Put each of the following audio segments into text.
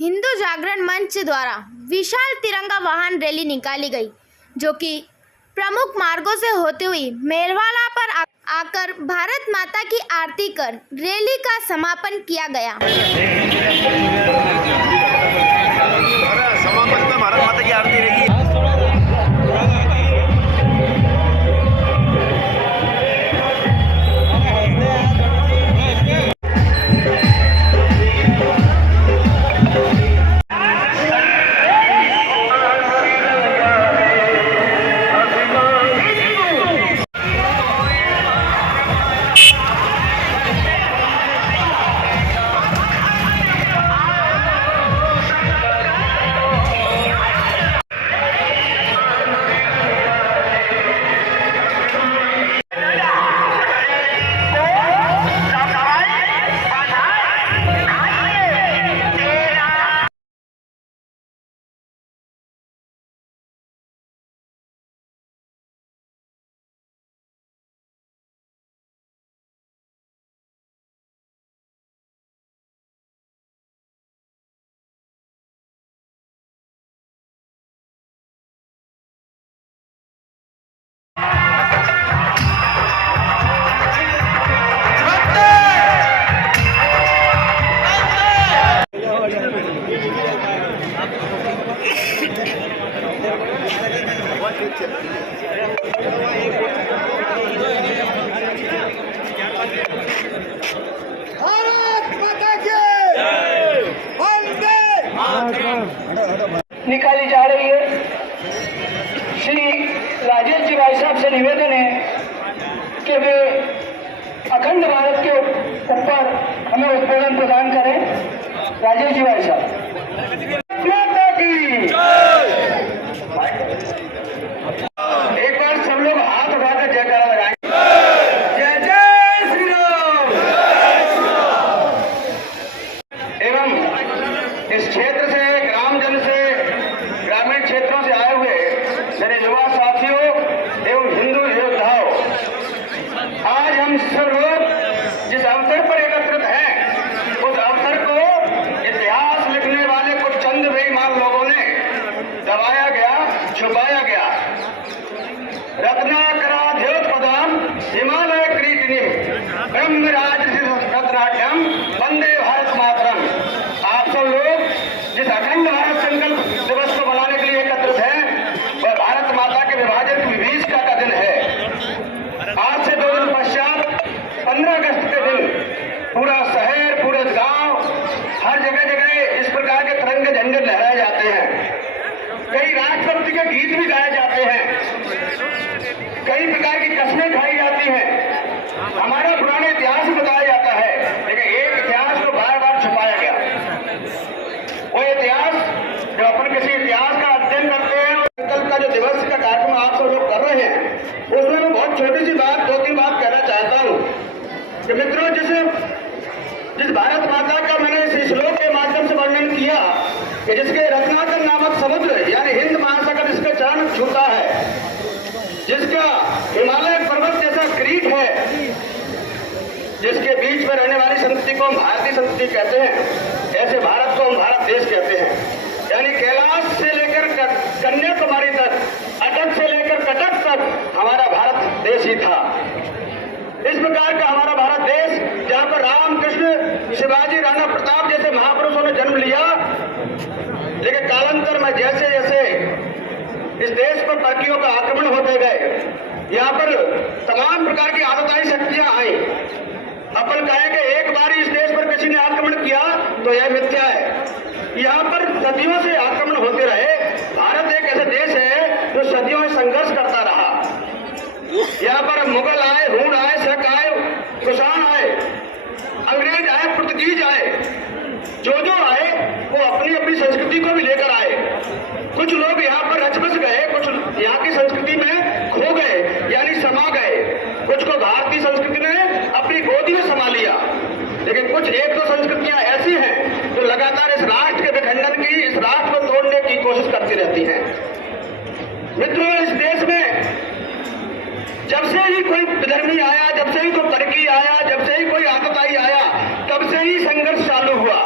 हिंदू जागरण मंच द्वारा विशाल तिरंगा वाहन रैली निकाली गई, जो कि प्रमुख मार्गों से होते हुए मेलवाला पर आकर भारत माता की आरती कर रैली का समापन किया गया। समापन में भारत माता की आरती रहेगी। निकाली जा रही है। श्री राजेश जी भाई साहब से निवेदन है कि वे अखंड भारत के ऊपर हमें उद्बोधन प्रदान करें। राजेश जी भाई साहब। माता की एक बार सब लोग हाथ उठाकर जयकारा लगाएंगे। जय जय श्री राम। एवं इस क्षेत्र से ग्रामजन से ग्रामीण क्षेत्रों से आए हुए मेरे युवा साथियों एवं हिंदू योद्धाओं, आज हम सब लोग जिस अवसर पर एकत्रित हैं, उस अवसर को इतिहास लिखने वाले कुछ चंद बेईमान लोगों ने दबाया गया, छुपाया गया। रत्नाकराध्योत्पदाम हिमालय क्रीटिनीम ब्रह्मराज रत्नाट्यम वंदे भारत मातरम। आप सब लोग जिस अखंड भारत संकल्प दिवस को मनाने के लिए एकत्रित हैं, वह भारत माता के विभाजन की विभीषिका का दिन है। आज से 2 दिन पश्चात 15 अगस्त के दिन पूरा शहर, पूरे गांव, हर जगह जगह इस प्रकार के तिरंगे झंडे लहराए जाते हैं। कई राष्ट्रभक्ति के गीत भी गाए जाते हैं, कई प्रकार की कस्में खाई जाती हैं, हमारा पुराने इतिहास भी बताया जाता है। लेकिन एक इतिहास को बार बार छुपाया गया। वो इतिहास जो अपन किसी इतिहास का अध्ययन करते हैं, संकल्प का जो दिवस का कार्यक्रम आप सब लोग कर रहे हैं, उसमें मैं बहुत छोटी सी बात, 2-3 बात कहना चाहता हूँ कि मित्रों, जिस भारत माता का मैंने इस श्लोक के माध्यम से वर्णन किया कि जिसके रत्नाकर नामक समुद्र यानी हिंद महासागर जिसके चरण छूता है, जिसका हिमालय पर्वत जैसा क्रीट है, जिसके बीच में रहने वाली संस्कृति को हम भारतीय संस्कृति कहते हैं, ऐसे भारत को हम भारत देश कहते हैं। यानी कैलाश से लेकर कन्याकुमारी तक, अटक से लेकर कटक तक हमारा भारत देश ही था। इस प्रकार का हमारा भारत देश, जहाँ पर राम, कृष्ण, शिवाजी, राणा प्रताप जैसे महापुरुषों ने जन्म लिया, लेकिन कालांतर में जैसे जैसे इस देश पर परकियों का आक्रमण होते गए, यहाँ पर तमाम प्रकार की आतताई शक्तियां आई। अपन कहें कि एक बार इस देश पर किसी ने आक्रमण किया तो यह मिथ्या है। यहाँ पर सदियों से आक्रमण होते रहे। भारत एक ऐसा देश है जो सदियों से संघर्ष करता रहा। यहाँ पर मुगल आए, हूण आए, शक आए, कुषाण आए, अंग्रेज आए, पुर्तगीज आए, जो आए वो अपनी अपनी संस्कृति को भी लेकर आए। कुछ लोग यहाँ पर रच बस गए, कुछ यहाँ की संस्कृति में खो गए यानी समा गए, कुछ को भारतीय संस्कृति ने अपनी गोदी में समा लिया। लेकिन कुछ 1-2 संस्कृतियां ऐसी हैं जो लगातार इस राष्ट्र के विखंडन की, इस राष्ट्र को तोड़ने की कोशिश करती रहती हैं। मित्रों, इस देश में जब से ही कोई विधर्मी आया, जब से ही कोई परकी आया, जब से ही कोई आतताई आया, तब से ही संघर्ष चालू हुआ।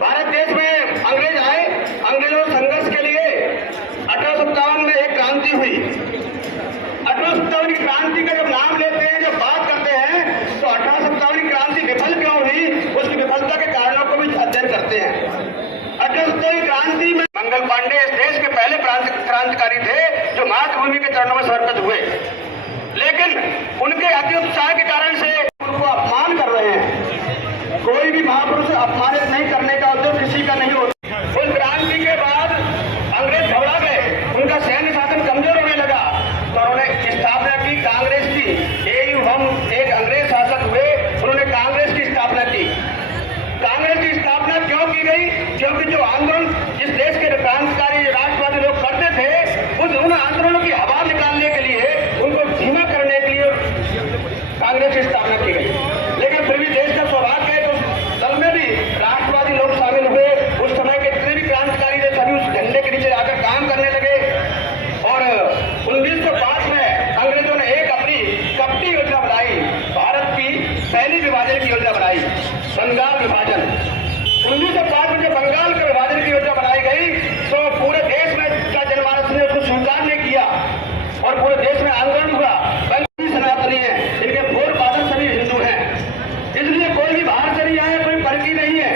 भारत देश में अंग्रेज आए, अंग्रेजों संघर्ष के लिए 1857 में एक क्रांति हुई। 1857 की क्रांति का जब नाम लेते हैं, जब बात करते हैं, तो 1857 की क्रांति विफल क्यों हुई, उसकी विफलता के कारणों को भी अध्ययन करते हैं। 1857 की क्रांति में मंगल पांडे इस देश के पहले क्रांतिकारी थे जो मातृभूमि के चरणों में समर्पित हुए, लेकिन उनके अति उत्साह के कारण से उनको अपमान कर रहे हैं। कोई भी महापुरुष अपमानित नहीं करने का उद्देश्य किसी का नहीं होता। उस क्रांति के बाद अंग्रेज घबरा गए, उनका सैन्य शासन कमजोर होने लगा, तो उन्होंने स्थापना की कांग्रेस की। हम एक अंग्रेज शासक हुए, उन्होंने कांग्रेस की स्थापना की। कांग्रेस की स्थापना क्यों की गई? क्योंकि जो आंदोलन इस देश के क्रांतिकारी राष्ट्रवादी लोग करते थे, उन आंदोलनों की हवा निकालने के लिए, उनको धीमा करने के लिए कांग्रेस की स्थापना की गई। लेकिन फिर भी देश का सौभाग्य है, तो दल में भी राष्ट्रवादी लोग शामिल हुए। उस समय के जितने भी क्रांतिकारी थे सभी उस झंडे के नीचे आकर काम करने लगे। और 1905 में अंग्रेजों ने एक अपनी कपटी योजना बनाई, भारत की पहली विभाजन की योजना बनाई, बंगाल विभाजन। 1905 में जब बंगाल के विभाजन की योजना बनाई गई, तो पूरे देश में का जनमानस ने उसको स्वीकार नहीं किया और पूरे देश में आंदोलन हुआ। बंगाली सनातनी है, इनके फोर फादर सभी हिंदू हैं, इसलिए कोई भी बाहर से नहीं आया, कोई फर्की नहीं है,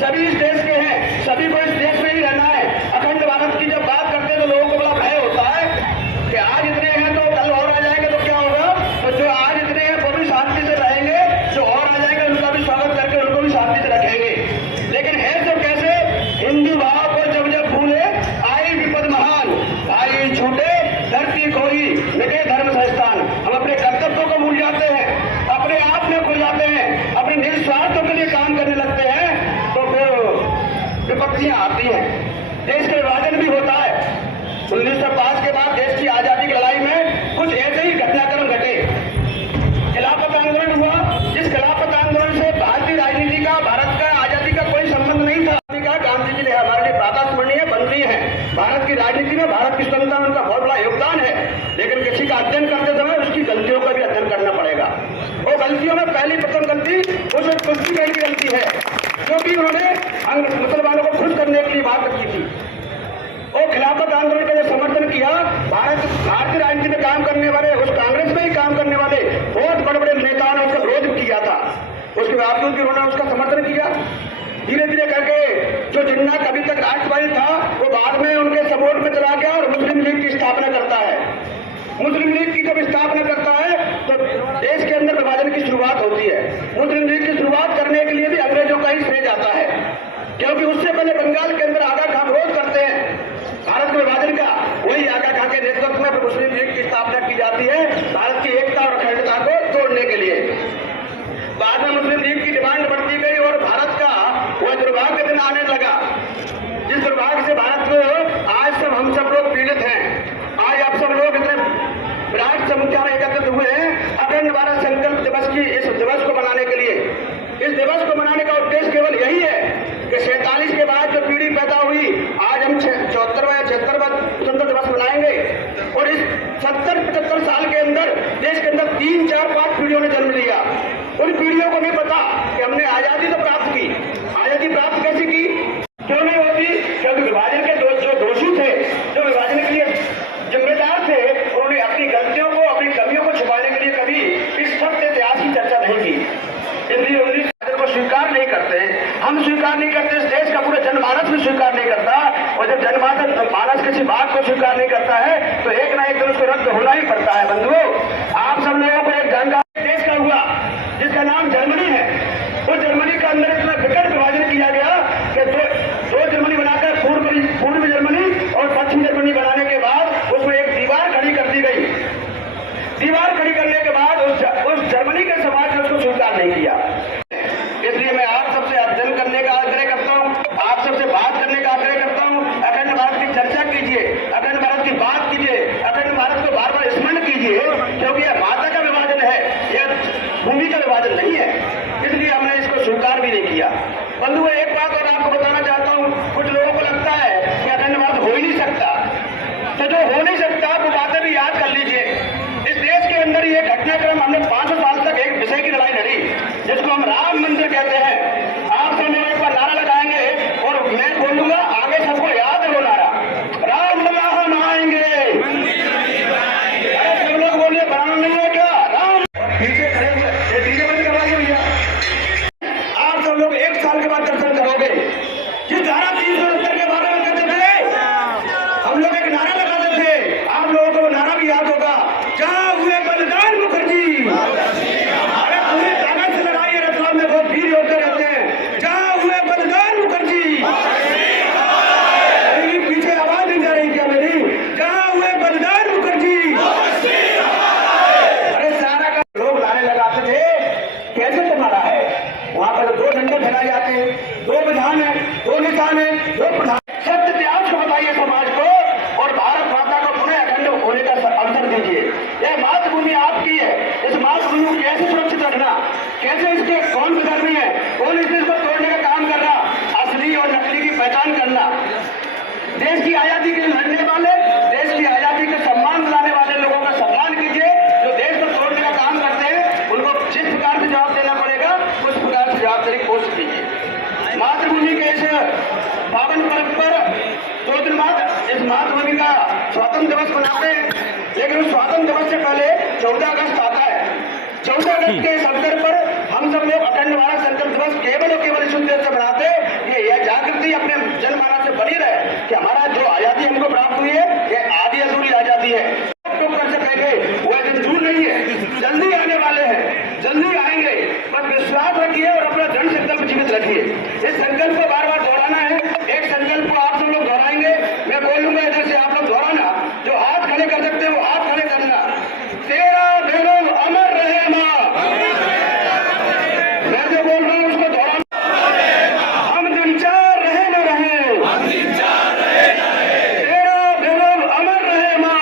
सभी इस देश के हैं, सभी को इस देश में ही रहना है। अखंड भारत की जब बात करते हैं तो लोगों को बड़ा भय होता है कि आज इतने हैं तो कल और आ जाएंगे तो क्या होगा। तो जो आज इतने हैं वो भी शांति से रहेंगे, जो और आ जाएंगे उनका भी स्वागत करके उनको भी शांति से रखेंगे। लेकिन है तो कैसे? हिंदू भाव को जब जब भूले आई विपद महान, भाई छूटे धरती खोई मिटे धर्म संस्थान। हम अपने कर्तव्यों को भूल जाते हैं, अपने आप में खो जाते हैं, अपने निस्वार्थों के लिए काम करने लगते हैं, तो फिर विपत्तियां आती हैं। देश का विभाजन भी होता है। 1905 के बाद देश की आजादी की लड़ाई में कुछ ऐसे ही घटनाक्रम घटे। खिलाफत आंदोलन हुआ, जिस खिलाफत आंदोलन से भारतीय राजनीति का, भारत का आजादी का कोई संबंध नहीं था। गांधी जी ने हमारे लिए प्रातः स्मरणीय बंदी है। भारत की राजनीति में, भारत की स्वतंत्रता में उनका बहुत बड़ा योगदान है। लेकिन किसी का अध्ययन करते समय उसकी गलतियों का भी अध्ययन करना पड़ेगा। और गलतियों में पहली प्रथम गलती उस कुश्ती की गलती है, क्योंकि उन्होंने मुसलमानों को खुश करने के लिए बात रखी थी। और खिलाफत आंदोलन का जो समर्थन किया, भारतीय राजनीति में काम करने वाले, उस कांग्रेस में ही काम करने वाले बहुत बड़े बड़े नेताओं ने उसका विरोध किया था। उसके बावजूद भी उन्होंने उसका समर्थन किया। धीरे धीरे करके जो जिन्ना कभी तक राष्ट्रवादी था, वो बाद में उनके सपोर्ट में चला गया और मुस्लिम लीग की स्थापना करता है। मुस्लिम लीग की जब स्थापना करता है तो देश के अंदर विभाजन की शुरुआत होती है। मुस्लिम लीग की शुरुआत करने के लिए भी अंग्रेजों का ही श्रेय जाता है, क्योंकि उससे पहले बंगाल के अंदर आगा खां विरोध करते हैं भारत के विभाजन का। वही आगा खां के नेतृत्व में मुस्लिम लीग की स्थापना की जाती है, भारत की एकता और अखंडता को तोड़ने के लिए। बाद में मुस्लिम लीग की डिमांड बढ़ती गई और भारत का वह दुर्भाग्य दिन आने लगा, जिस दुर्भाग्य से भारत को आज सब हम सब लोग पीड़ित हैं। आज आप सब लोग इतने विराट संख्या में एकत्रित हुए हैं अखंड भारत संकल्प दिवस की, इस दिवस को मनाने के लिए। इस दिवस को मनाने का उद्देश्य केवल यही है कि 47 के बाद जो पीढ़ी पैदा हुई, आज हम 74वां या 76वां स्वतंत्रता दिवस मनाएंगे। और इस 70-75 साल के अंदर देश के अंदर 3, 4, 5 पीढ़ियों ने जन्म लिया। उन पीढ़ियों को नहीं पता कि हमने आजादी तो प्राप्त की। आजादी प्राप्त कैसे की? क्यों नहीं होती? क्योंकि विभाजन के जो दोषी थे, जो विभाजन के लिए जिम्मेदार थे, उन्होंने अपनी गलतियों को, अपनी कमियों को छुपाने के लिए कभी इस सत्य इतिहास की चर्चा नहीं की। इसलिए उन्हीं को स्वीकार नहीं करते, हम स्वीकार नहीं करते, इस देश का पूरा जनमानस भी स्वीकार नहीं करता। और जब जनमानस किसी बात को स्वीकार नहीं करता है तो एक ना एक दिन उसको रद्द होना ही पड़ता है। बंधुओं, आप सब लोगों को एक देश का हुआ जिसका नाम जर्मनी है। उस जर्मनी का अंदर इतना विकट विभाजन किया गया कि दो जर्मनी बनाकर पूर्व जर्मनी और पश्चिम जर्मनी बनाने के बाद उसमें एक दीवार खड़ी कर दी गई। दीवार खड़ी करने के बाद उस जर्मनी के समाज ने उसको स्वीकार नहीं किया। इसलिए मैं आप सबसे अध्ययन करने का आग्रह करता हूँ, आप सबसे बात करने का आग्रह करता हूँ। अखंड भारत की चर्चा कीजिए, अखंड भारत की बात कीजिए, अखंड भारत को बार बार स्मरण कीजिए, क्योंकि यह माता का दीजिए। यह मातृभूमि आपकी है, इस मातृभूमि को कैसे सुरक्षित रखना, कैसे इसके कौन विधर्मी है, कौन इसको तोड़ने का काम कर रहा, असली और नकली की पहचान करना। देश की आजादी के लिए लड़ने वाले, देश की आजादी का सम्मान दिलाने वाले लोगों का सम्मान कीजिए। जो देश को तोड़ने का काम करते हैं उनको जिस प्रकार से जवाब देना पड़ेगा उस प्रकार से जवाब देने की कोशिश कीजिए। मातृभूमि के इस पावन पर्व पर 2 दिन बाद इस मातृभूमि का स्वतंत्र दिवस मनाते हैं, लेकिन उस स्वतंत्र दिवस से पहले 14 अगस्त आता है। 14 अगस्त के इस अवसर पर हम सब लोग अखंड भारत संकल्प दिवस केवल और केवल इस उद्देश्य से मनाते हैं कि यह जागृति अपने जनमानस से बनी रहे कि हमारा जो आजादी हमको प्राप्त हुई है यह आधी अधूरी आजादी है। कर सकेंगे वह दिन दूर नहीं है, जल्दी आने वाले हैं, जल्दी आएंगे। बस विश्वास रखिए और अपना दृढ़ संकल्प जीवित रखिए। इस संकल्प को बार बार दोहराना है। एक संकल्प को आप सब लोग दोहराएंगे, मैं बोलूंगा इधर से आप लोग दोहराना। जो हाथ खड़े कर सकते हैं वो हाथ खड़े करना। तेरा बेरोज अमर रहे मां, मैं जो बोल रहा हूँ उसको दोहराना। हम दिन चार रहे न रहे, तेरा बेरोज अमर रहे मां,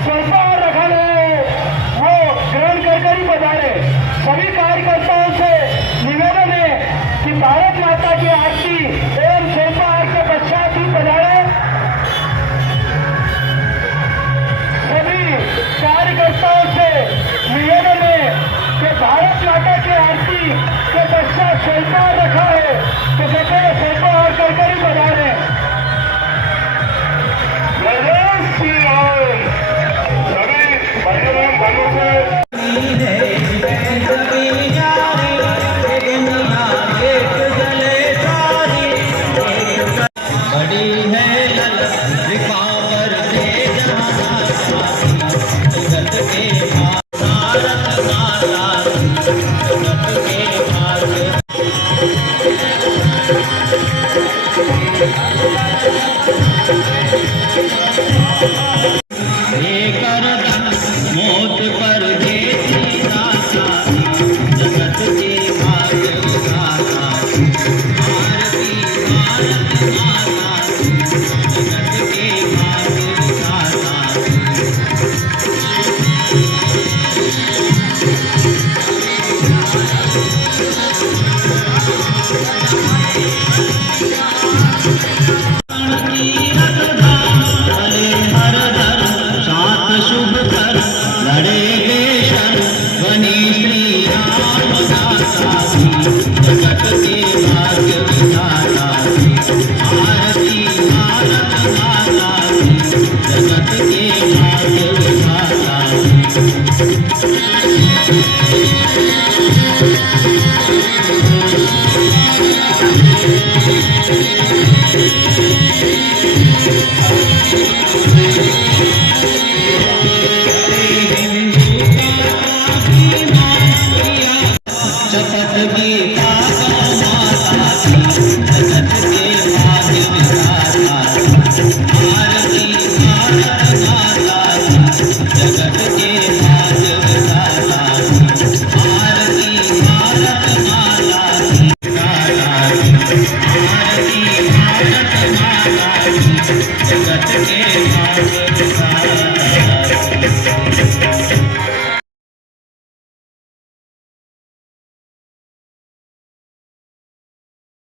स्वल्पाहार रखा है वो ग्रहण कर ही बजारे। सभी कार्यकर्ताओं से निवेदन है कि भारत माता की आरती एवं स्वल्पाहार के पश्चात ही बजारे। सभी कार्यकर्ताओं से निवेदन है कि भारत माता की आरती के पश्चात स्वल्पाहार रखा है तो कृपया स्वल्पाहार कर ही बजारे। मोत पर देती दाता जगत के भाग विधाता आरती भारत माता जगत के भाग विधाता। शुभ कर लड़े बेशन बनी श्री राम दाता जगत के भाग्य विधाता आरती भारत माता जगत के भाग्य विधाता। शपथ गीता माता जगत के भाग्य विधाता आरती भारत माता जगत के भाग्य विधाता आरती भारत माता आरती भारत माता जगत के भाग्य विधाता।